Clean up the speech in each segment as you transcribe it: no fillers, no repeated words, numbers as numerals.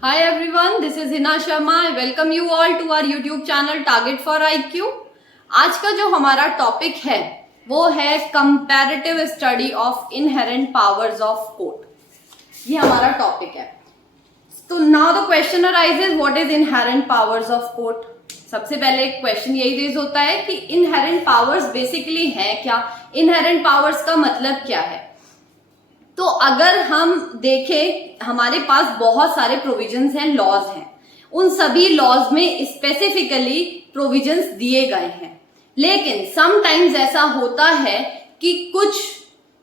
Hi everyone, this is Hina Sharma. I welcome you all to our YouTube channel Target for IQ. आज का जो हमारा topic है वो है comparative study of inherent powers of code. ये हमारा टॉपिक है. तो now the question arises, what is inherent powers of code. सबसे पहले एक क्वेश्चन यही रेज होता है कि इनहेरेंट पावर्स बेसिकली है क्या, इनहेरेंट पावर्स का मतलब क्या है. तो अगर हम देखें, हमारे पास बहुत सारे प्रोविजंस हैं, लॉज हैं. उन सभी लॉज में स्पेसिफिकली प्रोविजंस दिए गए हैं, लेकिन समटाइम्स ऐसा होता है कि कुछ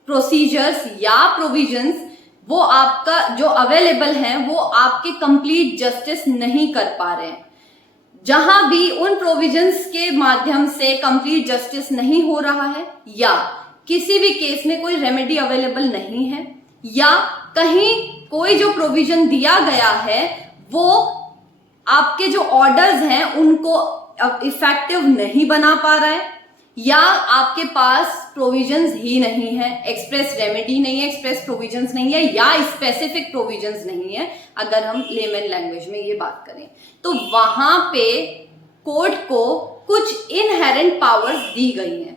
प्रोसीजर्स या प्रोविजंस वो आपका जो अवेलेबल हैं वो आपके कंप्लीट जस्टिस नहीं कर पा रहे हैं. जहां भी उन प्रोविजंस के माध्यम से कंप्लीट जस्टिस नहीं हो रहा है, या किसी भी केस में कोई रेमेडी अवेलेबल नहीं है, या कहीं कोई जो प्रोविजन दिया गया है वो आपके जो ऑर्डर्स हैं उनको इफेक्टिव नहीं बना पा रहा है, या आपके पास प्रोविजंस ही नहीं है, एक्सप्रेस रेमेडी नहीं है, एक्सप्रेस प्रोविजंस नहीं है, या स्पेसिफिक प्रोविजंस नहीं है. अगर हम लेमन लैंग्वेज में ये बात करें तो वहां पे कोर्ट को कुछ इनहेरेंट पावर्स दी गई हैं.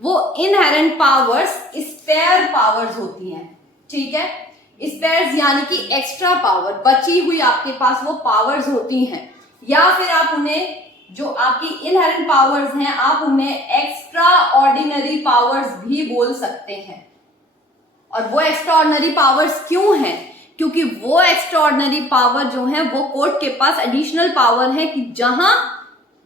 वो इनहेरेंट पावर्स स्पेयर पावर्स होती हैं. ठीक है, स्पेयर्स यानी कि एक्स्ट्रा पावर, बची हुई आपके पास वो पावर्स होती हैं, या फिर आप उन्हें, जो आपकी इनहेरेंट पावर्स हैं, आप उन्हें एक्स्ट्रा ऑर्डिनरी पावर्स भी बोल सकते हैं. और वो एक्स्ट्रा ऑर्डिनरी पावर्स क्यों हैं? क्योंकि वो एक्स्ट्रा ऑर्डिनरी पावर जो है वो कोर्ट के पास एडिशनल पावर है कि जहां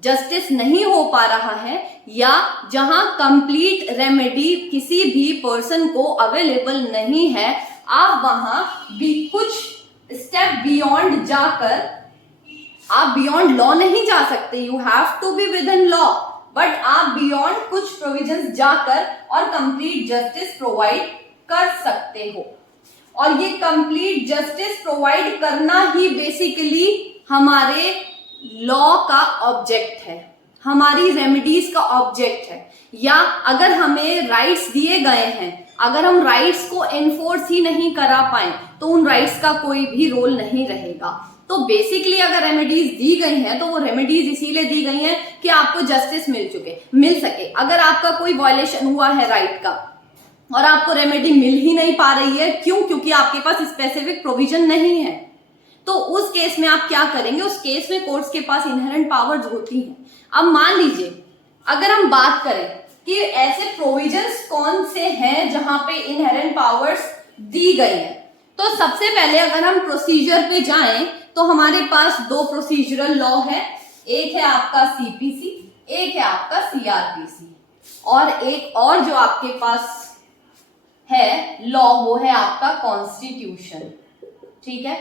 जस्टिस नहीं हो पा रहा है या जहां कंप्लीट रेमेडी किसी भी पर्सन को अवेलेबल नहीं है, आप वहां भी कुछ स्टेप बियॉन्ड जाकर, आप बियॉन्ड लॉ नहीं जा सकते, you have to be within law, but आप बियॉन्ड कुछ प्रोविजंस जाकर और कंप्लीट जस्टिस प्रोवाइड कर सकते हो. और ये कंप्लीट जस्टिस प्रोवाइड करना ही बेसिकली हमारे लॉ का ऑब्जेक्ट है, हमारी रेमेडीज का ऑब्जेक्ट है. या अगर हमें राइट्स दिए गए हैं, अगर हम राइट्स को एनफोर्स ही नहीं करा पाए तो उन राइट्स का कोई भी रोल नहीं रहेगा. तो बेसिकली अगर रेमेडीज दी गई हैं तो वो रेमेडीज इसीलिए दी गई हैं कि आपको जस्टिस मिल सके. अगर आपका कोई वायलेशन हुआ है राइट का और आपको रेमेडी मिल ही नहीं पा रही है, क्यों? क्योंकि आपके पास स्पेसिफिक प्रोविजन नहीं है. तो उस केस में आप क्या करेंगे? उस केस में कोर्ट्स के पास इनहेरेंट पावर्स होती हैं. अब मान लीजिए अगर हम बात करें कि ऐसे प्रोविजंस कौन से हैं जहां पे इनहेरेंट पावर्स दी गई हैं, तो सबसे पहले अगर हम प्रोसीजर पे जाएं तो हमारे पास दो प्रोसीजरल लॉ है. एक है आपका सीपीसी, एक है आपका सीआरपीसी, और एक और जो आपके पास है लॉ वो है आपका कॉन्स्टिट्यूशन. ठीक है,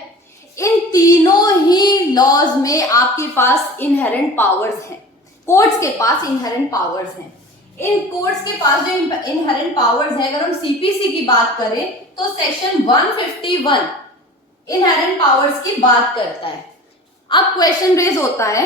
इन तीनों ही लॉज में आपके पास इनहेरेंट पावर्स हैं. कोर्ट्स के पास इनहेरेंट पावर्स हैं. इन कोर्ट्स के पास जो इनहेरेंट पावर्स हैं, अगर हम सीपीसी की बात करें तो सेक्शन 151 इनहेरेंट पावर्स की बात करता है. अब क्वेश्चन रेज होता है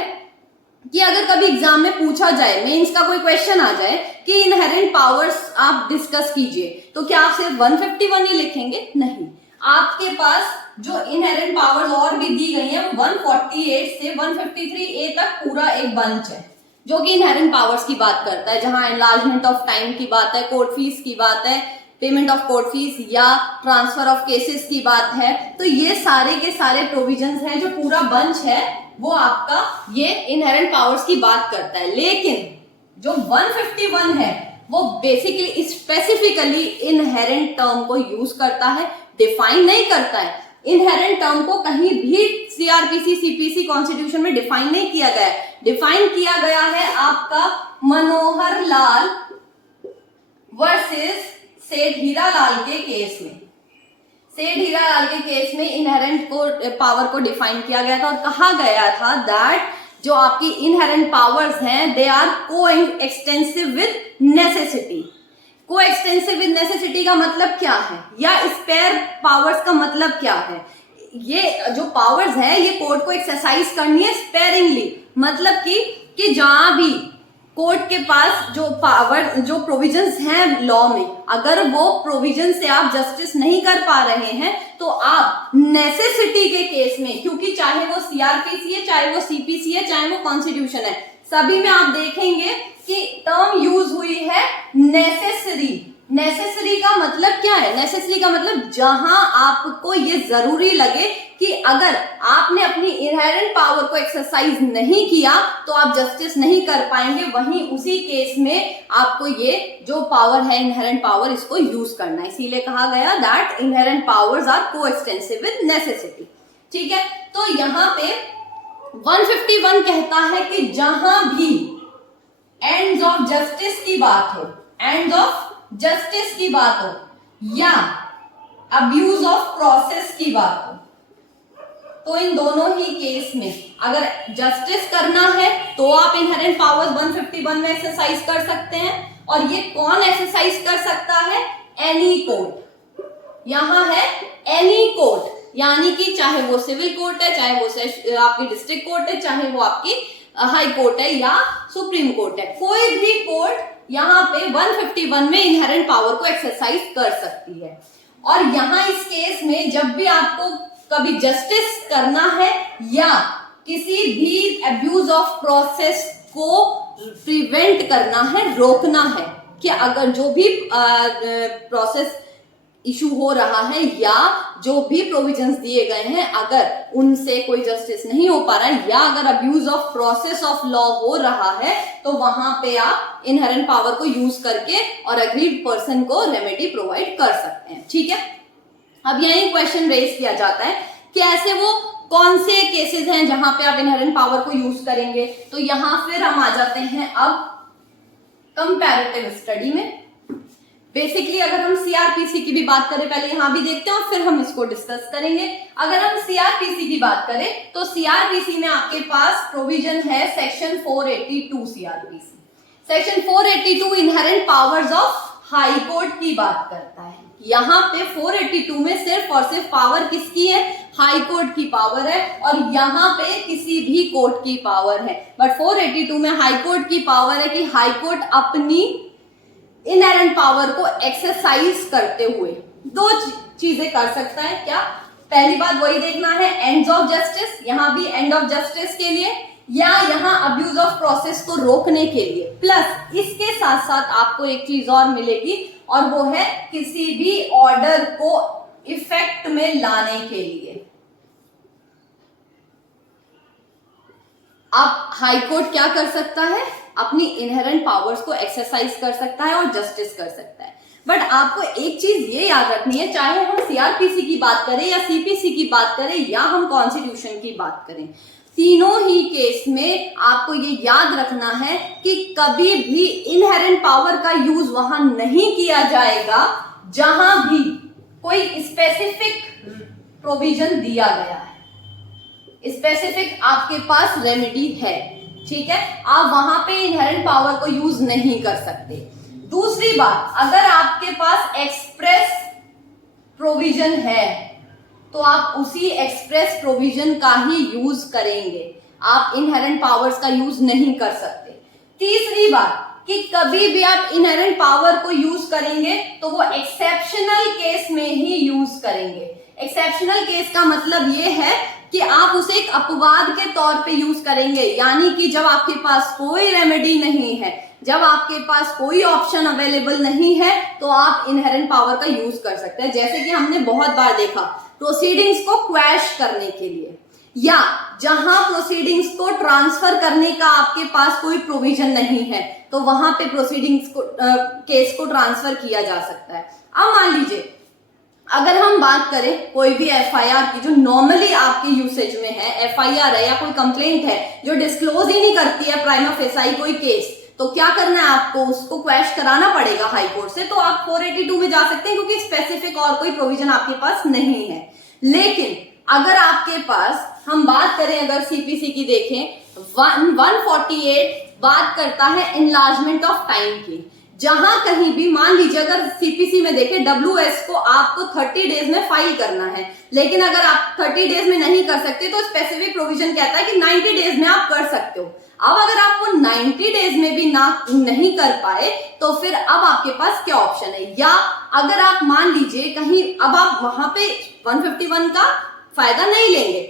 कि अगर कभी एग्जाम में पूछा जाए, मेंस का कोई क्वेश्चन आ जाए कि इनहेरेंट पावर्स आप डिस्कस कीजिए, तो क्या आप सिर्फ 151 ही लिखेंगे? नहीं, आपके पास जो इनहेरेंट पावर्स और भी दी गई हैं 148 से 153A तक पूरा एक बंच है जो कि इनहेरेंट पावर्स की बात करता है, जहां एनलार्जमेंट ऑफ टाइम की बात है, कोर्ट फीस की बात है, पेमेंट ऑफ कोर्ट फीस या ट्रांसफर ऑफ केसेस की बात है. तो ये सारे के सारे प्रोविजंस हैं, जो पूरा बंच है वो आपका ये इनहेरेंट पावर्स की बात करता है. लेकिन जो 151 है वो बेसिकली स्पेसिफिकली इनहेरेंट टर्म को यूज करता है, डिफाइन नहीं करता है. इनहेरेंट टर्म को कहीं भी सीआरपीसी, सीपीसी, कॉन्स्टिट्यूशन में डिफाइन नहीं किया गया है. डिफाइन किया गया है आपका मनोहर लाल वर्सेस सेठ हीरालाल के केस में. सेठ हीरालाल के केस में इनहेरेंट को पावर को डिफाइन किया गया था और कहा गया था दैट जो आपकी इनहेरेंट पावर्स हैं दे आर को एक्सटेंसिव विद नेसेसिटी. को एक्सटेंसिव विद नेसेसिटी का मतलब क्या है, या स्पेयर पावर्स का मतलब क्या है? ये जो पावर्स है ये कोर्ट को एक्सरसाइज करनी है स्पेयरिंगली, मतलब कि जहां भी कोर्ट के पास जो पावर, जो प्रोविजंस हैं लॉ में, अगर वो प्रोविजन से आप जस्टिस नहीं कर पा रहे हैं तो आप नेसेसिटी के केस में, क्योंकि चाहे वो सीआरपीसी है, चाहे वो सीपीसी है, चाहे वो कॉन्स्टिट्यूशन है, सभी में आप देखेंगे कि टर्म यूज हुई है नेसेसरी। नेसेसरी का मतलब क्या है? नेसेसरी का मतलब जहां आपको ये जरूरी लगे कि अगर आपने अपनी इनहेरेंट पावर को एक्सरसाइज नहीं किया तो आप जस्टिस नहीं कर पाएंगे, वहीं उसी केस में आपको ये जो पावर है इनहेरेंट पावर, इसको यूज करना है। इसीलिए कहा गया that inherent powers are coextensive with necessity. ठीक है, तो यहाँ पे 151 कहता है कि जहां भी एंड्स ऑफ जस्टिस की बात हो, एंड्स ऑफ जस्टिस की बात हो या अब्यूज ऑफ प्रोसेस की बात हो, तो इन दोनों ही केस में अगर जस्टिस करना है तो आप इनहेरेंट पावर्स 151 में एक्सरसाइज कर सकते हैं। और ये कौन एक्सरसाइज कर सकता है? Any court. यहां है एनी कोर्ट, यानी कि चाहे वो सिविल कोर्ट है, चाहे वो आपकी डिस्ट्रिक्ट कोर्ट है, चाहे वो आपकी हाई कोर्ट है या सुप्रीम कोर्ट है, कोई भी कोर्ट यहाँ पे 151 में इनहेरेंट पावर को एक्सरसाइज कर सकती है। और यहाँ इस केस में जब भी आपको कभी जस्टिस करना है या किसी भी अब्यूज ऑफ प्रोसेस को प्रिवेंट करना है, रोकना है, कि अगर जो भी प्रोसेस इशू हो रहा है या जो भी प्रोविजंस दिए गए हैं अगर उनसे कोई जस्टिस नहीं हो पा रहा है या अगर abuse of process of law हो रहा है, तो वहां पे आप इनहेरेंट पावर को यूज करके और अग्रीड पर्सन को रेमेडी प्रोवाइड कर सकते हैं। ठीक है, अब यही क्वेश्चन रेज किया जाता है कि ऐसे वो कौन से केसेस हैं जहां पे आप इनहेरेंट पावर को यूज करेंगे। तो यहां फिर हम आ जाते हैं अब कंपैरेटिव स्टडी में। बेसिकली अगर हम सीआरपीसी की भी बात करें, पहले यहां भी देखते हैं और फिर हम इसको डिस्कस करेंगे। अगर हम सीआरपीसी की बात करें तो सीआरपीसी में आपके पास प्रोविजन है section 482 CrPC. Section 482 inherent powers of high court की बात करता है। यहाँ पे 482 में सिर्फ और सिर्फ पावर किसकी है? हाई कोर्ट की पावर है, और यहाँ पे किसी भी कोर्ट की पावर है। बट 482 में हाई कोर्ट की पावर है कि हाई कोर्ट अपनी इनहेरेंट पावर को एक्सरसाइज करते हुए दो चीजें कर सकता है। क्या? पहली बात वही देखना है एंड्स ऑफ जस्टिस, यहां भी एंड ऑफ जस्टिस के लिए या यहां अब्यूज ऑफ प्रोसेस को रोकने के लिए, प्लस इसके साथ साथ आपको एक चीज और मिलेगी और वो है किसी भी ऑर्डर को इफेक्ट में लाने के लिए। अब हाई कोर्ट क्या कर सकता है? अपनी इनहेरेंट पावर्स को एक्सरसाइज कर सकता है और जस्टिस कर सकता है। बट आपको एक चीज ये याद रखनी है, चाहे हम सीआरपीसी की बात करें या सीपीसी की बात करें या हम कॉन्स्टिट्यूशन की बात करें, तीनों ही केस में आपको ये याद रखना है कि कभी भी इनहेरेंट पावर का यूज वहां नहीं किया जाएगा जहां भी कोई स्पेसिफिक प्रोविजन दिया गया है, स्पेसिफिक आपके पास रेमेडी है। ठीक है, आप वहां पे इनहेरेंट पावर को यूज नहीं कर सकते। दूसरी बात, अगर आपके पास एक्सप्रेस प्रोविजन है तो आप उसी एक्सप्रेस प्रोविजन का ही यूज करेंगे, आप इनहेरेंट पावर्स का यूज नहीं कर सकते। तीसरी बात कि कभी भी आप इनहेरेंट पावर को यूज करेंगे तो वो एक्सेप्शनल केस में ही यूज करेंगे। एक्सेप्शनल केस का मतलब ये है कि आप उसे एक अपवाद के तौर पे यूज करेंगे, यानी कि जब आपके पास कोई रेमेडी नहीं है, जब आपके पास कोई ऑप्शन अवेलेबल नहीं है, तो आप इनहेरेंट पावर का यूज कर सकते हैं। जैसे कि हमने बहुत बार देखा, प्रोसीडिंग्स को क्वैश करने के लिए या जहां प्रोसीडिंग्स को ट्रांसफर करने का आपके पास कोई प्रोविजन नहीं है, तो वहां पे प्रोसीडिंग्स को केस को ट्रांसफर किया जा सकता है। अब मान लीजिए अगर हम बात करें कोई भी एफआईआर की जो नॉर्मली आपके यूसेज में है, एफआईआर है या कोई कंप्लेंट है जो डिस्क्लोज ही नहीं करती है प्राइमा फेसाई कोई केस, तो क्या करना है आपको? उसको क्वैश कराना पड़ेगा हाई कोर्ट से। तो आप 482 में जा सकते हैं क्योंकि स्पेसिफिक और कोई प्रोविजन आपके पास नहीं है। लेकिन अगर आपके पास हम बात करें, अगर सीपीसी की देखें 148 बात करता है एनलार्जमेंट ऑफ टाइम की, जहां कहीं भी मान लीजिए अगर सीपीसी में देखें WS को आपको 30 डेज में फाइल करना है, लेकिन अगर आप 30 डेज में नहीं कर सकते तो स्पेसिफिक प्रोविजन कहता है कि 90 डेज में आप कर सकते हो। अब अगर आप वो 90 डेज में भी ना नहीं कर पाए तो फिर अब आपके पास क्या ऑप्शन है, या अगर आप मान लीजिए कहीं अब आप वहां पे 151 का फायदा नहीं लेंगे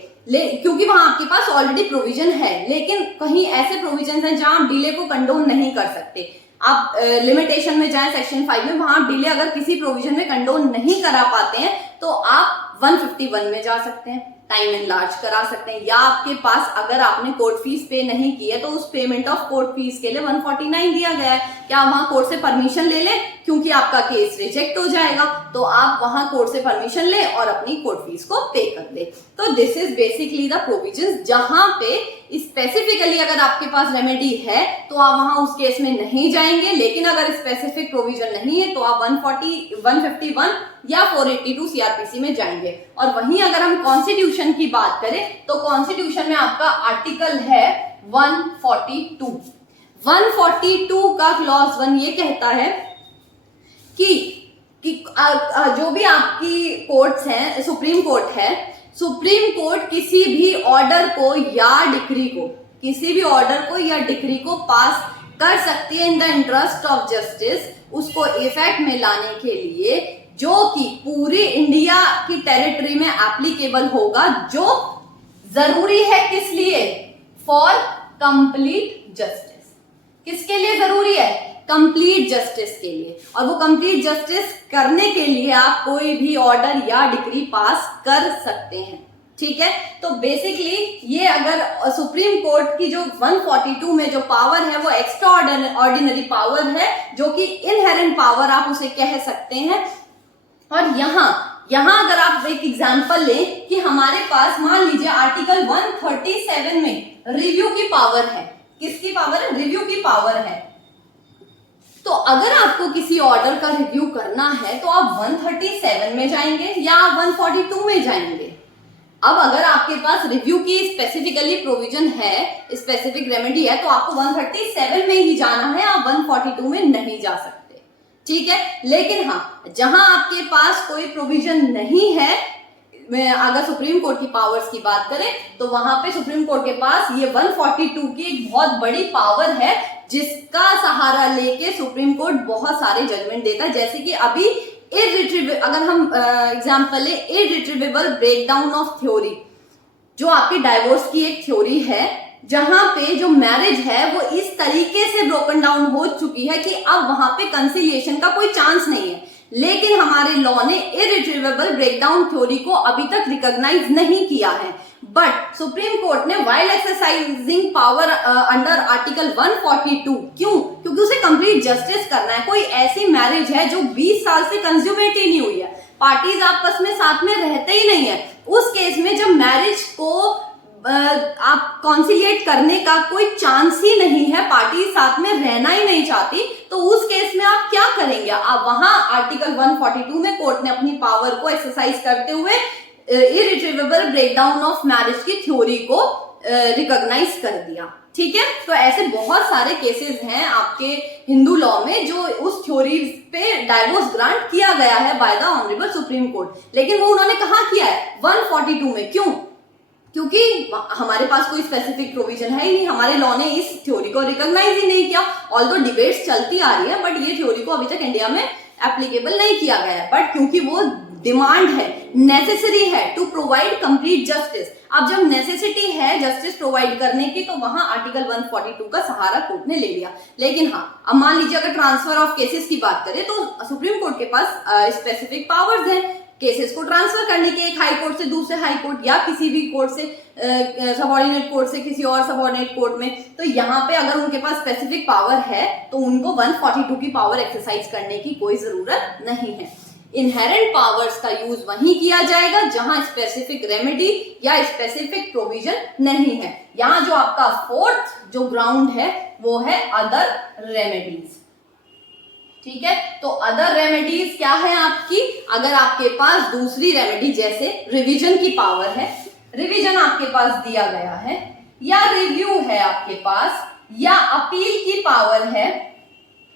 क्योंकि वहां आपके पास ऑलरेडी प्रोविजन है, लेकिन कहीं ऐसे प्रोविजन हैं जहां आप डिले को कंडोन नहीं कर सकते, आप लिमिटेशन में जाएं सेक्शन 5 में, वहां डिले अगर किसी प्रोविजन में कंडोन नहीं करा पाते हैं तो आप 151 में जा सकते हैं, टाइम एनलार्ज करा सकते हैं, या आपके पास अगर आपने कोर्ट फीस पे नहीं की है तो उस पेमेंट ऑफ कोर्ट फीस के लिए 149 दिया गया है, क्या वहां कोर्ट से परमिशन ले लें क्योंकि आपका केस रिजेक्ट हो जाएगा, तो आप वहां कोर्ट से परमिशन ले और अपनी कोर्ट फीस को पे कर दे। तो this is basically the provisions जहां पे स्पेसिफिकली अगर आपके पास रेमेडी है तो आप वहां उस केस में नहीं जाएंगे, लेकिन अगर स्पेसिफिक प्रोविजन नहीं है तो आप 151 या 482 सीआरपीसी में जाएंगे। और वहीं अगर हम कॉन्स्टिट्यूशन की बात करें तो कॉन्स्टिट्यूशन में आपका आर्टिकल है 142 का क्लॉज 1 ये कहता है कि जो भी आपकी कोर्ट्स हैं, सुप्रीम कोर्ट है, सुप्रीम कोर्ट किसी भी ऑर्डर को या डिक्री को पास कर सकती है in the interest of justice, उसको इफेक्ट में लाने के लिए, जो कि पूरी इंडिया की टेरिटरी में एप्लीकेबल होगा, जो जरूरी है किस लिए, फॉर कंप्लीट जस्टिस। किसके लिए जरूरी है, कंप्लीट जस्टिस के लिए। और वो कंप्लीट जस्टिस करने के लिए आप कोई भी ऑर्डर या डिक्री पास कर सकते हैं, ठीक है। तो बेसिकली ये अगर सुप्रीम कोर्ट की जो 142 में जो पावर है वो एक्स्ट्रा ऑर्डिनरी पावर है, जो कि इनहेरेंट पावर आप उसे कह सकते हैं। और यहां अगर आप एक एग्जांपल लें कि हमारे पास मान लीजिए आर्टिकल 137 में रिव्यू की पावर है, किसकी पावर है, रिव्यू की पावर है। तो अगर आपको किसी ऑर्डर का रिव्यू करना है तो आप 137 में जाएंगे या आप 142 में जाएंगे। अब अगर आपके पास रिव्यू की स्पेसिफिकली प्रोविजन है, स्पेसिफिक रेमेडी है, तो आपको 137 में ही जाना है, आप 142 में नहीं जा सकते, ठीक है। लेकिन हाँ, जहां आपके पास कोई प्रोविजन नहीं है, अगर सुप्रीम कोर्ट की पावर्स की बात करें तो वहां पे सुप्रीम कोर्ट के पास ये 142 की एक बहुत बड़ी पावर है, जिसका सहारा लेके सुप्रीम कोर्ट बहुत सारे जजमेंट देता है। जैसे कि अभी अगर हम एग्जांपल ले, इररिट्रीवेबल ब्रेकडाउन ऑफ थ्योरी, जो आपकी डाइवोर्स की एक थ्योरी है, जहां पे जो मैरिज है वो इस तरीके से ब्रोकन डाउन हो चुकी है कि अब वहां पे कंसिलिएशन का कोई चांस नहीं है, लेकिन हमारे लॉ ने इररिट्रीवेबल ब्रेकडाउन थ्योरी को अभी तक रिकॉग्नाइज नहीं किया है। बट सुप्रीम कोर्ट ने while exercising power under article 142, क्यों, क्योंकि उसे कंप्लीट जस्टिस करना है। कोई ऐसी मैरिज है जो 20 साल से कंज्यूमेट ही नहीं हुई है, पार्टीज आपस में साथ में रहते ही नहीं है, उस केस में जब मैरिज को आप कॉन्सिलिएट करने का कोई चांस ही नहीं है, पार्टी साथ में रहना ही नहीं चाहती, तो उस केस में आप क्या करेंगे, आप वहां आर्टिकल 142 में कोर्ट ने अपनी पावर को एक्सरसाइज करते हुए इररिट्रीवेबल ब्रेकडाउन ऑफ मैरिज की थ्योरी को रिकॉग्नाइज कर दिया, ठीक है। तो ऐसे बहुत सारे केसेस हैं आपके हिंदू लॉ में जो उस थ्योरी पे डाइवोर्स ग्रांट किया गया है by the honourable supreme court, लेकिन वो उन्होंने कहा किया है 142 में, क्यों, क्योंकि हमारे पास कोई स्पेसिफिक प्रोविजन है ही नहीं, हमारे लॉ ने इस थ्योरी को रिकॉग्नाइज ही नहीं किया। ऑल्दो डिबेट्स चलती आ रही है, बट ये थ्योरी को अभी तक इंडिया में एप्लीकेबल नहीं किया गया है, बट क्योंकि वो डिमांड है, नेसेसरी है टू प्रोवाइड कंप्लीट जस्टिस। अब जब नेसेसिटी है जस्टिस प्रोवाइड करने की, तो वहां आर्टिकल 142 का सहारा कोर्ट ने ले लिया। लेकिन हाँ, अब मान लीजिए अगर ट्रांसफर ऑफ केसेस की बात करें तो सुप्रीम कोर्ट के पास स्पेसिफिक पावर्स हैं केसेस को ट्रांसफर करने के, एक हाई कोर्ट से दूसरे हाई कोर्ट या किसी भी कोर्ट से सबऑर्डिनेट कोर्ट से किसी और सबऑर्डिनेट कोर्ट में। तो यहाँ पे अगर उनके पास स्पेसिफिक पावर है तो उनको 142 की पावर एक्सरसाइज करने की कोई जरूरत नहीं है। इनहेरेंट पावर्स का यूज वहीं किया जाएगा जहां स्पेसिफिक रेमेडी या स्पेसिफिक प्रोविजन नहीं है। यहाँ जो आपका फोर्थ जो ग्राउंड है वो है अदर रेमेडीज, ठीक है। तो अदर रेमेडीज क्या है आपकी, अगर आपके पास दूसरी रेमेडी जैसे रिवीजन की पावर है, रिवीजन आपके पास दिया गया है, या रिव्यू है आपके पास, या अपील की पावर है,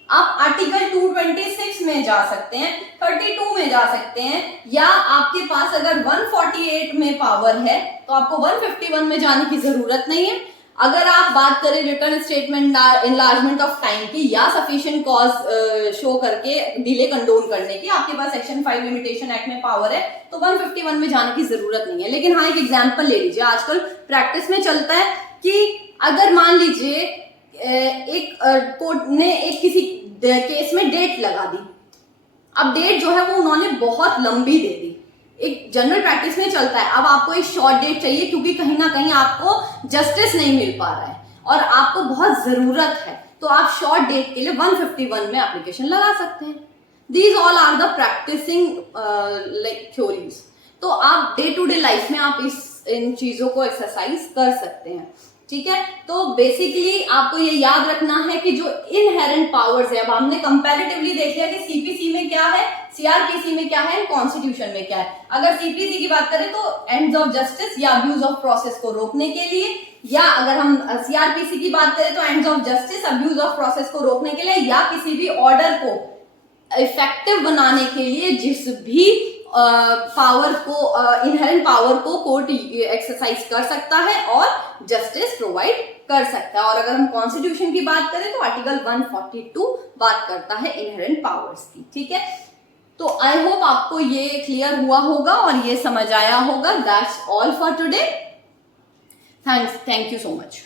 आप आर्टिकल 226 में जा सकते हैं, 32 में जा सकते हैं, या आपके पास अगर 148 में पावर है तो आपको 151 में जाने की जरूरत नहीं है। अगर आप बात करें return statement enlargement of time की या सफिशिएंट कॉज शो करके डिले कंडोन करने की, आपके पास सेक्शन 5 लिमिटेशन एक्ट में पावर है, तो 151 में जाने की जरूरत नहीं है। लेकिन हाँ, एक एग्जांपल ले लीजिए, आजकल प्रैक्टिस में चलता है कि अगर मान लीजिए एक कोर्ट ने एक किसी केस में डेट लगा दी, अब डेट जो है वो उन्होंने बहुत लंबी दे दी। एक जनरल प्रैक्टिस में चलता है, अब आपको एक शॉर्ट डेट चाहिए क्योंकि कहीं ना कहीं आपको जस्टिस नहीं मिल पा रहा है और आपको बहुत जरूरत है, तो आप शॉर्ट डेट के लिए 151 में एप्लीकेशन लगा सकते हैं। These all are the practicing like theories. तो आप डे टू डे लाइफ में आप इन चीजों को एक्सरसाइज कर सकते हैं, ठीक है। तो बेसिकली आपको ये याद रखना है कि जो इनहेरेंट पावर्स है, अब हमने कंपैरेटिवली देख लिया कि सीपीसी में क्या है, सीआरपीसी में क्या है, कॉन्स्टिट्यूशन में क्या है। अगर सीपीसी की बात करें तो एंड्स ऑफ जस्टिस या अब्यूज ऑफ प्रोसेस को रोकने के लिए, या अगर हम सीआरपीसी की बात करें तो ends of justice, abuse of process को रोकने के लिए, या किसी भी ऑर्डर को इफेक्टिव बनाने के लिए जिस भी पावर को, इनहेरेंट पावर को कोर्ट एक्सरसाइज कर सकता है और जस्टिस प्रोवाइड कर सकता है। और अगर हम कॉन्स्टिट्यूशन की बात करें तो आर्टिकल 142 बात करता है इनहेरेंट पावर्स की, ठीक है। तो आई होप आपको ये क्लियर हुआ होगा और ये समझ आया होगा। That's all for today. Thank you so much.